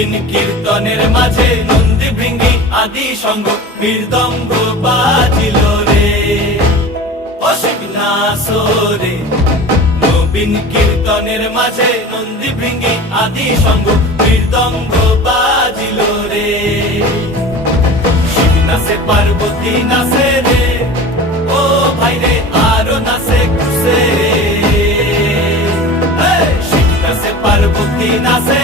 নবীন কীর্তনের মাঝে নন্দী ভৃঙ্গি আদি সঙ্গ মৃদঙ্গ বাজিল রে, অসীম নাসরে। নবীন কীর্তনের মাঝে নন্দী ভৃঙ্গি আদি সঙ্গ মৃদঙ্গ বাজিল রে। শিব নাচে পার্বতী নাচে রে, ও ভাই রে আরো নাচে খুশে। শিব নাচে পার্বতী নাচে